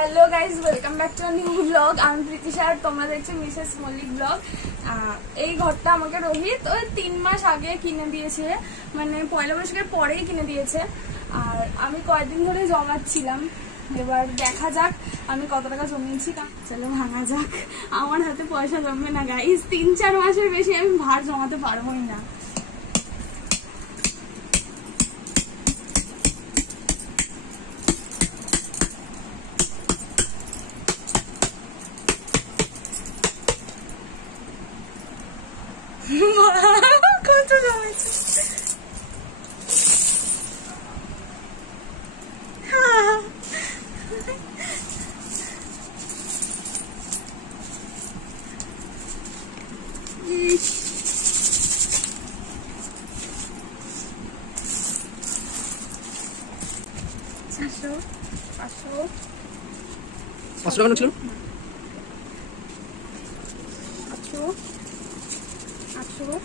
Hello guys, welcome back to new blog. আমি প্রীতিশা আর তোমরা দেখছো মিসেস মল্লিক ব্লগ। এই ঘরটা আমাকে রোহিত ওই 3 মাস আগে কিনে দিয়েছে, মানে পয়লা বৈশাখের পরেই কিনে দিয়েছে। আর আমি কয়েকদিন ধরে জমাচ্ছিলাম, এবার দেখা যাক আমি কত টাকা জমিয়েছি। চলো ভাঙা যাক। আমার হাতে পয়সা জমবে না গাইজ, 3-4 মাসের বেশি আমি ভার জমাতে পারবোই না। কত জমেছে। পাঁচশো টাকা ছিল। 800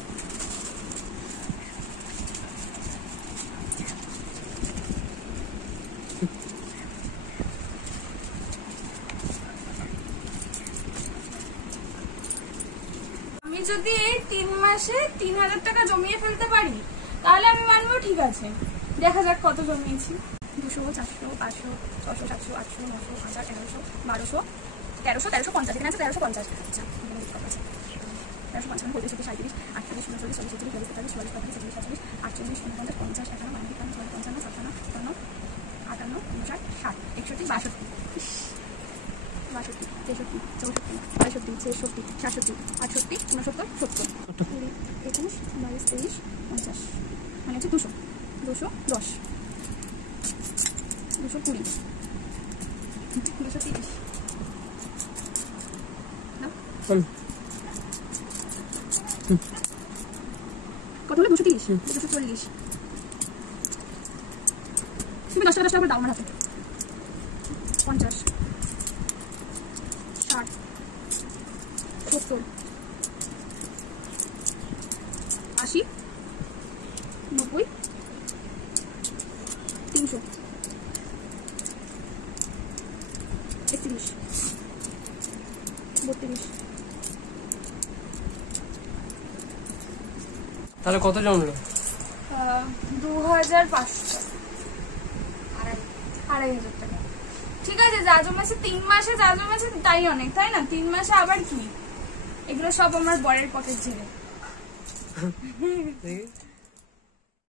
আমি যদি এই 3 মাসে 3000 টাকা জমিয়ে ফেলতে পারি তাহলে আমি মানবো ঠিক আছে। দেখা যাক কত জমিয়েছি। 200, 400, 500, 600, 700, 800, 900, 1000, 1100, 1200, 1300, 1350। এখানে আছে 1350। আচ্ছা, 1350, 35, 37, 38, 39, 40, 41, 42, 43, 44, 45, 46, 47, 48, 49, 50, 51, 52, 53, 54, 55, 56, 57, 58, 59, 60, 61, 62, 63, 64, 65, 66, 67, 68, 69, 70, 20, 21, 22, 23, 50, মানে হচ্ছে 200, 210, 220, 230 কত হলো? 230, 240। তুমি 10 টাকা করে দাও আমার হাতে। 50, 60, 70, 80, 90, 300, 31, 32। তাহলে কত জমলো? 2500, 2500 টাকা। ঠিক আছে, যা জমেছে 3 মাসে, যা জমেছে তাই অনেক, তাই না? 3 মাসে আবার কি? এগুলো সব আমার বরের পকেট ঝেড়ে।